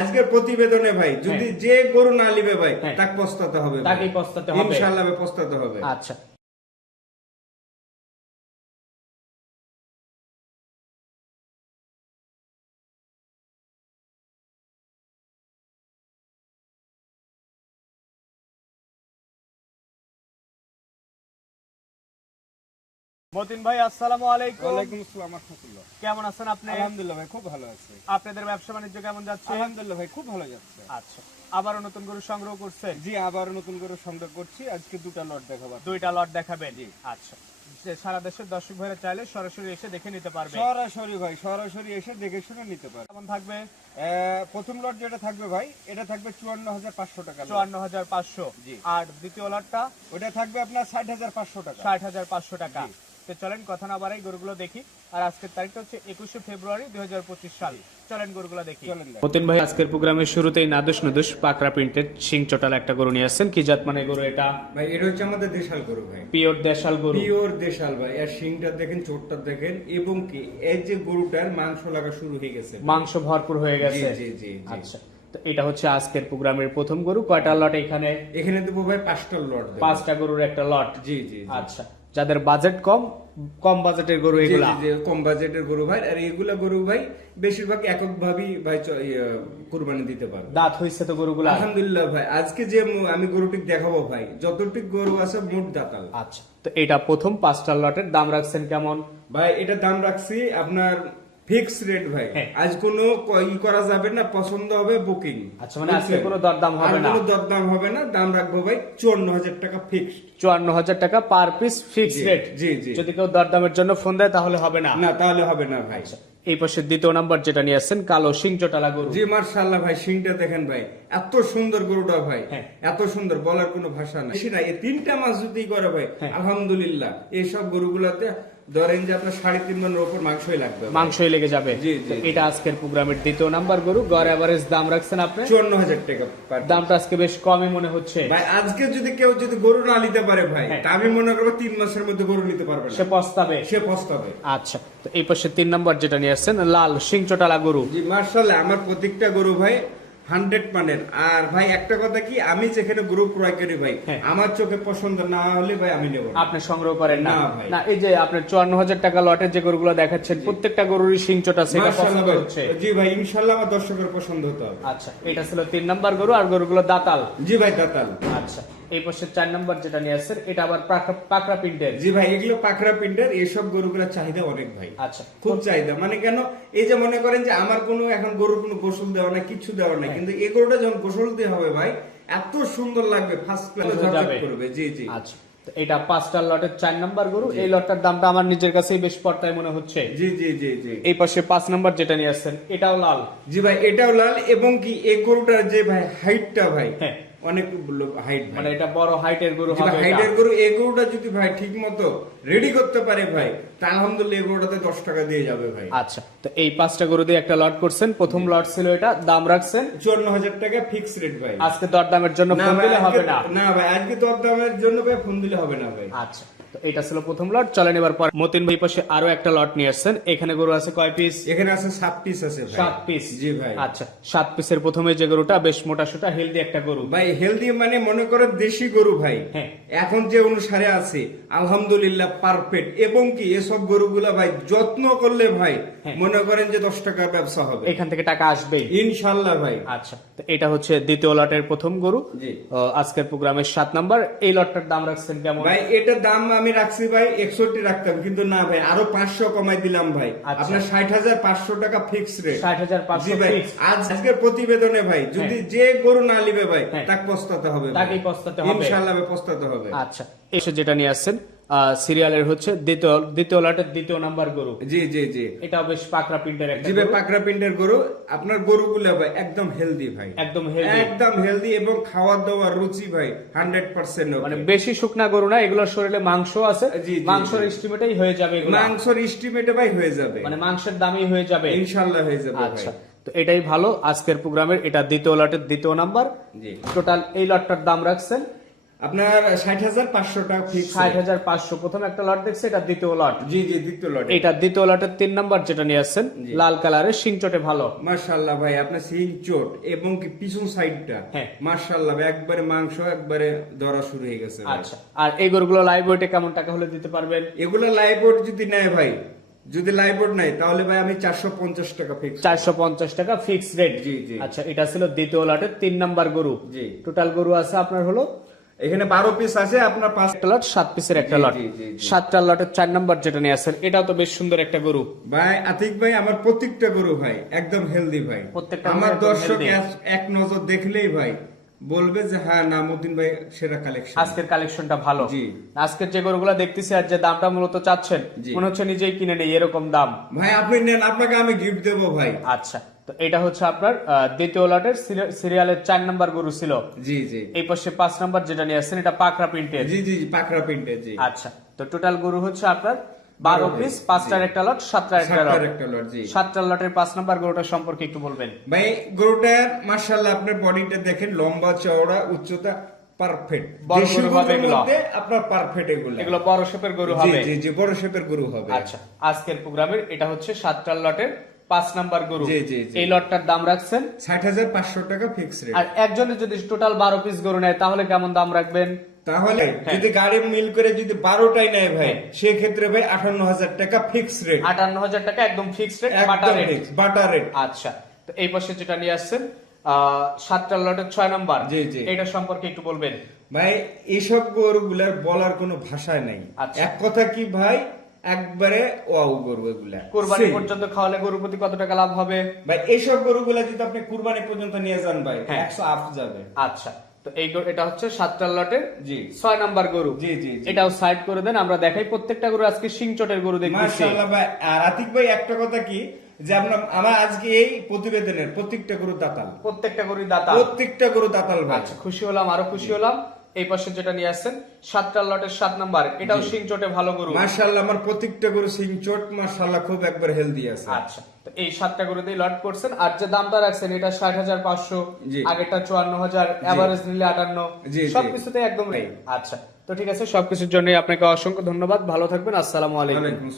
আজকের প্রতিবেদনে ভাই যদি যে গরু না নিবে ভাই হ্যাঁ। তাকে পস্তাতে হবে। তাকেই পস্তাতে হবে। ইনশাআল্লাহ পস্তাতে হবে আচ্ছা মতিন ভাই আসসালামু আলাইকুম। ওয়ালাইকুম আসসালাম রাহমাতুল্লাহ। কেমন আছেন আপনি? আলহামদুলিল্লাহ ভাই খুব ভালো আছে। আপনাদের ব্যবসা বাণিজ্য কেমন যাচ্ছে? আলহামদুলিল্লাহ ভাই খুব ভালো যাচ্ছে। আচ্ছা আবারও নতুন গরু সংগ্রহ করছেন? জি আবার নতুন করে সংগ্রহ করছি। আজকে দুটা লট দেখাবো দুইটা লট দেখাবেন? আচ্ছা সারা দেশের দর্শক ভাইরা চাইলে সরাসরি এসে দেখে নিতে পারবে। সরাসরি ভাই সরাসরি এসে দেখে শুনে নিতে পারে কেমন থাকবে? প্রথম লট যেটা থাকবে ভাই এটা থাকবে চুয়ান্ন হাজার পাঁচশো টাকা চুয়ান্ন হাজার পাঁচশো। জি। আর দ্বিতীয় লটটা ওটা থাকবে আপনার ষাট হাজার পাঁচশো টাকা। ষাট হাজার পাঁচশো টাকা। তো চলেন কথা না বাড়াই গরুগুলো দেখি। আর আজকের তারিখটা হচ্ছে একুশে ফেব্রুয়ারি দুই হাজার পঁচিশ সাল। চলেন গরুগুলো দেখি। মতিন ভাই আজকের প্রোগ্রামের শুরুতেই নাদুস নাদুস পাকড়া প্রিন্টেড সিং চটাল একটা গরু নিয়ে আসছেন। কি জাত মানে গরু এটা? ভাই এটা হচ্ছে আমাদের দেশাল গরু ভাই। পিওর দেশাল গরু। পিওর দেশাল ভাই। এর শিংটা দেখেন চোটটা দেখেন। এবং কি এই যে গরুটার মাংস লাগা শুরু হয়ে গেছে মাংস ভরপুর হয়ে গেছে? জি, জি, জি। আচ্ছা। তো এটা হচ্ছে আজকের প্রোগ্রামের প্রথম গরু। কয়টা লট এখানে? এখানে দেবো ভাই পাঁচটা লট পাঁচটা গরুর একটা লট? জি জি জি। আচ্ছা। যাদের বাজেট কম কম বাজেটের গরু এগুলা। কম বাজেটের গরু ভাই। আর এগুলা গরু ভাই বেশিরভাগ একক ভাবেই ভাই ইয়ে, কুরবানি দিতে পারে দাঁত হইছে তো গরুগুলা। আলহামদুলিল্লাহ ভাই। আজকে যে আমি গরুটি দেখাবো ভাই যতটুক গরু আছে মোট দাতাল। আচ্ছা তো এটা প্রথম পাঁচটা লটের দাম রাখছেন কেমন? ভাই এটা দাম রাখছি আপনার ফিক্স রেট ভাই। হ্যাঁ। আজ কোনো ক- ই করা যাবে না পছন্দ হবে বুকিং আচ্ছা, মানে আজকে কোনো দরদাম হবে না? কোনো দরদাম হবে না দাম রাখব ভাই চুয়ান্ন হাজার টাকা ফিক্সড চুয়ান্ন হাজার টাকা পার পিস ফিক্স রেট জি, জি। যদি কেউ দরদামের জন্য ফোন দেয় তাহলে হবে না। না তাহলে হবে না ভাই। এই পাশে দ্বিতীয় নাম্বার যেটা নিয়ে আসছেন কালো সিং চটালা গরু। জি মার্শাল্লাহ ভাই সিংটা দেখেন ভাই। এত সুন্দর গরুটা ভাই। হ্যাঁ। এত সুন্দর বলার কোনো ভাষা নাই। না এই তিনটা মাস যদি করে ভাই হ্যাঁ। আলহামদুলিল্লাহ এইসব গরুগুলাতে ধরেন যে আপনার সাড়ে তিন মনের উপর মাংসই লাগবে মাংসই লেগে যাবে। এটা আজকের প্রোগ্রামের দ্বিতীয় নাম্বার গরু। গড় এভারেজ দাম রাখছেন আপনি? চুয়ান্ন হাজার টাকা দামটা আজকে বেশ কমই মনে হচ্ছে। ভাই আজকে যদি কেউ যদি গরু না নিতে পারে ভাই হ্যাঁ। আমি মনে করব তিন মাসের মধ্যে গরু নিতে পারবে সে পস্তাবে। সে পস্তাবে। আচ্ছা তো এই পাশে তিন নাম্বার যেটা নিয়ে আসছেন লাল সিং চটালা গরু। জি মার্শাল্লাহ আমার প্রত্যেকটা গরু ভাই হান্ড্রেড মানের আর ভাই একটা কথা কি আমি যেখানে গ্রুপ ক্রয় করি ভাই হ্যাঁ। আমার চোখে পছন্দ না হলে ভাই আমি নেব আপনি সংগ্রহ করেন না। না এই যে আপনার চুয়ান্ন হাজার টাকা লটের যে গরুগুলো দেখাচ্ছেন প্রত্যেকটা গরুরই সিং চোটা সেটা পছন্দ হচ্ছে। জি ভাই ইনশাল্লাহ আমার দর্শকের পছন্দ হতো আচ্ছা এটা ছিল তিন নাম্বার গরু আর গরুগুলো দাতাল। জি ভাই দাতাল। আচ্ছা। এই পাশে চার নাম্বার যেটা নিয়ে আসছেন এটা আবার পাকড়া- প্রিন্টের। জি ভাই এগুলো পাকড়া প্রিন্টার। এইসব গরুগুলোর চাহিদা অনেক ভাই। আচ্ছা। খুব চাহিদা। মানে কেন? এই যে মনে করেন যে আমার কোনো এখন গরুর কোনো গোসল দেওয়া নাই কিছু দেওয়া নাই কিন্তু এই গরুটা যখন গোসল দিয়ে হবে ভাই এত সুন্দর লাগবে ফার্স্ট ক্লাস করবে। জি জি। আচ্ছা। এটা পাঁচটা লটের চার নাম্বার গরু। এই লটটার দামটা আমার নিজের কাছেই বেশ পর্তায় মনে হচ্ছে। জি জি জি জি। এই পাশে পাঁচ নাম্বার যেটা নিয়ে আসছেন এটাও লাল। জি ভাই এটাও লাল এবং কি এই গরুটার যে ভাই হাইটটা ভাই হ্যাঁ। অনেক হাইট মানে এটা বড় হাইটের গরু হবে হাইটের গরু এই গরুটা যদি ভাই ঠিক মতো রেডি করতে পারে ভাই তা আলহামদুলিল্লাহ এই গরুটাতে দশ টাকা দিয়ে যাবে ভাই। আচ্ছা তো এই পাঁচটা গরু দিয়ে একটা লট করছেন। প্রথম লট ছিল এটা দাম রাখছেন? চুয়ান্ন হাজার টাকা ফিক্স রেট ভাই। আজকে দরদামের জন্য না ফোন ভাই, দিলে হবে আজকে- না। না ভাই আজকে দরদামের দামের জন্য ভাই ফোন দিলে হবে না ভাই। আচ্ছা। তো এটা ছিল প্রথম লট চলেন এবার পর। মতিন ভাই পাশে আরও একটা লট নিয়ে আসছেন। এখানে গরু আছে কয় পিস এখানে আছে সাত পিস আছে সাত পিস জি ভাই। আচ্ছা সাত পিসের প্রথমে যে গরুটা বেশ মোটা সোটা হেলদি একটা গরু। ভাই হেলদি মানে মনে দেশি গরু ভাই। হ্যাঁ। এখন যে অনুসারে আছে আলহামদুলিল্লাহ পারফেক্ট এবং কি এসব গরুগুলা ভাই যত্ন করলে ভাই হ্যাঁ। মনে করেন যে দশ টাকা ব্যবসা হবে। এখান থেকে টাকা আসবেই। ইনশাল্লাহ ভাই। আচ্ছা তো এটা হচ্ছে দ্বিতীয় লটের প্রথম গরু। আজকের প্রোগ্রামের সাত নাম্বার। এই লটটার দাম রাখছেন কেমন? ভাই এটার দাম আমি রাখছি ভাই একষট্টি রাখতাম কিন্তু না ভাই আরও পাঁচশো কমাই দিলাম ভাই। আচ্ছা। আপনার ষাট হাজার পাঁচশো টাকা ফিক্স রেট ষাট হাজার জি ভাই আজ আজকের প্রতিবেদনে ভাই যদি যে গরু না নিবে ভাই হ্যাঁ। তাকে পস্তাতে হবে তাকে পস্তাতে হবে। ইনশাল্লাহ পস্তাতে হবে। আচ্ছা এসে যেটা নিয়ে আসছেন। সিরিয়ালের হচ্ছে দ্বিতীয় দ্বিতীয় লটের দ্বিতীয় নাম্বার গরু। জি জি জি। এটাও বেশ পাকড়া প্রিন্টের একটা জি ভাই গরু। পাকড়া পিন্ডের গরু। আপনার গরুগুলো ভাই একদম হেলদি ভাই। একদম হেলদি একদম হেলদি এবং খাওয়া দাওয়ার রুচি ভাই হান্ড্রেড পার্সেন্ট মানে বেশি শুকনা গরু না এগুলোর শরীরে মাংস আছে। জি, মাংসের। এস্টিমেটেই হয়ে যাবে এগুলো। মাংসর এস্টিমেটে ভাই হয়ে যাবে। মানে মাংসের দামই হয়ে যাবে। ইনশাল্লাহ হয়ে যাবে আচ্ছা তো এটাই ভালো। আজকের প্রোগ্রামের এটা দ্বিতীয় লটের দ্বিতীয় নাম্বার জি। টোটাল এই লটটার দাম রাখছেন আপনার ষাট হাজার পাঁচশো টাকা ফিক্স ষাট হাজার পাঁচশো। প্রথম একটা লট দেখছি এটা দ্বিতীয় লট জি জি দ্বিতীয় লটে এটা দ্বিতীয় লটের তিন নাম্বার যেটা নিয়ে আসছেন লাল কালারের সিংচটে ভালো। মার্শাল্লাহ ভাই আপনার সিং চোট এবং কি পিছন সাইডটা হ্যাঁ। মার্শাল্লাহ ভাই একবারে মাংস একবারে ধরা শুরু হয়ে গেছে আচ্ছা আর এই গরুগুলো লাইভ ওয়েটে কেমন টাকা হলে দিতে পারবেন? এগুলো লাইবোর্ড যদি নেয় ভাই যদি লাইবোর্ড নাই তাহলে ভাই আমি চারশো পঞ্চাশ টাকা ফিক্স চারশো পঞ্চাশ টাকা ফিক্স রেট জি, জি। আচ্ছা এটা ছিল দ্বিতীয় লটের তিন নাম্বার গরু। জি। টোটাল গরু আছে আপনার হলো এখানে বারো পিস আছে আপনার পাঁচ লট সাত পিসের একটা লট। সাতটা লটের চার নাম্বার যেটা নিয়ে আসছেন এটাও তো বেশ সুন্দর একটা গরু। ভাই আতিক ভাই আমার প্রত্যেকটা গরু ভাই একদম হেলদি ভাই। প্রত্যেকটা আমার দর্শক এক- এক নজর দেখলেই ভাই বলবে যে হ্যাঁ নামুদ্দিন ভাই সেরা কালেকশন আজকের কালেকশনটা ভালো। আজকের যে গরুগুলো দেখতেছি আর যে দামটা মূলত চাচ্ছেন মনে হচ্ছে নিজেই কিনে নেই এরকম দাম। ভাই আপনি নেন আপনাকে আমি গিফট দেবো ভাই। আচ্ছা। তো এটা হচ্ছে আপনার দ্বিতীয় লটের সিরিয়ালের চার নাম্বার গরু ছিল। জি জি। এই পাশে পাঁচ নাম্বার যেটা নিয়ে আসছেন এটা পাকড়া প্রিন্টের। জি জি পাকড়া প্রিন্টে জি। আচ্ছা তো টোটাল গরু হচ্ছে আপনার বারো পিস পাঁচটার একটা লট সাতটার একটা লট। সাতটার লটের পাঁচ নাম্বার গরুটা সম্পর্কে একটু বলবেন। ভাই গরুটার মার্শাল্লাহ আপনার বডিটা দেখেন লম্বা চওড়া উচ্চতা পারফেক্ট বড় গরু হবে এগুলো। আপনার পারফেক্ট এগুলো। এগুলো বড় শেপের গরু হবে। জি জি বড় শেপের গরু হবে। আচ্ছা আজকের প্রোগ্রামের এটা হচ্ছে সাতটার লটের পাঁচ নাম্বার গরু। এই লটটার দাম রাখছেন? ষাট হাজার পাঁচশো টাকা ফিক্স রেট আর একজনের যদি টোটাল বারো পিস গরু নেয় তাহলে কেমন দাম রাখবেন? তাহলে হ্যাঁ। যদি গাড়ি মিল করে যদি বারোটাই নেয় ভাই সেক্ষেত্রে ভাই আঠান্ন হাজার টাকা ফিক্স রেট আটান্ন হাজার টাকা একদম fixed rate Bata rate butter rate আচ্ছা। তো এই পাশে যেটা নিয়ে আসছেন আহ, সাতটার লটের ছয় নাম্বার। জি, জি। এটা সম্পর্কে একটু বলবেন? ভাই এইসব গরুগুলার বলার কোনো ভাষা নাই। আচ্ছা। এক কথা কি ভাই একবারে ওয়াও গরু এগুলা। কোরবানি পর্যন্ত খাওয়ালে গরুর প্রতি কত টাকা লাভ হবে? ভাই এইসব গরুগুলা যদি আপনি কুরবানি পর্যন্ত নিয়ে যান ভাই হ্যাঁ। একশো আপ যাবে। আচ্ছা তো এই এটা হচ্ছে সাতটার লটের জি। ছয় নাম্বার গরু। জি জি এটাও সাইড করে দেন আমরা দেখাই প্রত্যেকটা গরু আজকে সিংচটের গরু দেখতেছি। মাশাআল্লাহ ভাই আর আতিক ভাই একটা কথা কি? যে আমরা আমার আজকে এই প্রতিবেদনের প্রত্যেকটা গরু দাতাল। প্রত্যেকটা গরু দাতাল। প্রত্যেকটা গরু দাতাল ভাই। আচ্ছা খুশি হলাম আরও খুশি হলাম। এই পাশে যেটা নিয়ে আসছেন সাতটার লটের সাত নাম্বার। এটাও সিংচটে ভালো গরু। মাশাআল্লাহ আমার প্রত্যেকটা গরু সিং চোট মাশাআল্লাহ খুব একবার হেলদি আছে। আচ্ছা তো এই সাতটা গরুতেই লট করছেন। আর যে দামটা রাখছেন এটা ষাট হাজার পাঁচশো। আগেরটা চুয়ান্ন হাজার এভারেজ নিলে আটান্ন। সবকিছুতে একদম রেট আচ্ছা তো ঠিক আছে সবকিছুর জন্য আপনাকে অসংখ্য ধন্যবাদ। ভালো থাকবেন আসসালামু আলাইকুম।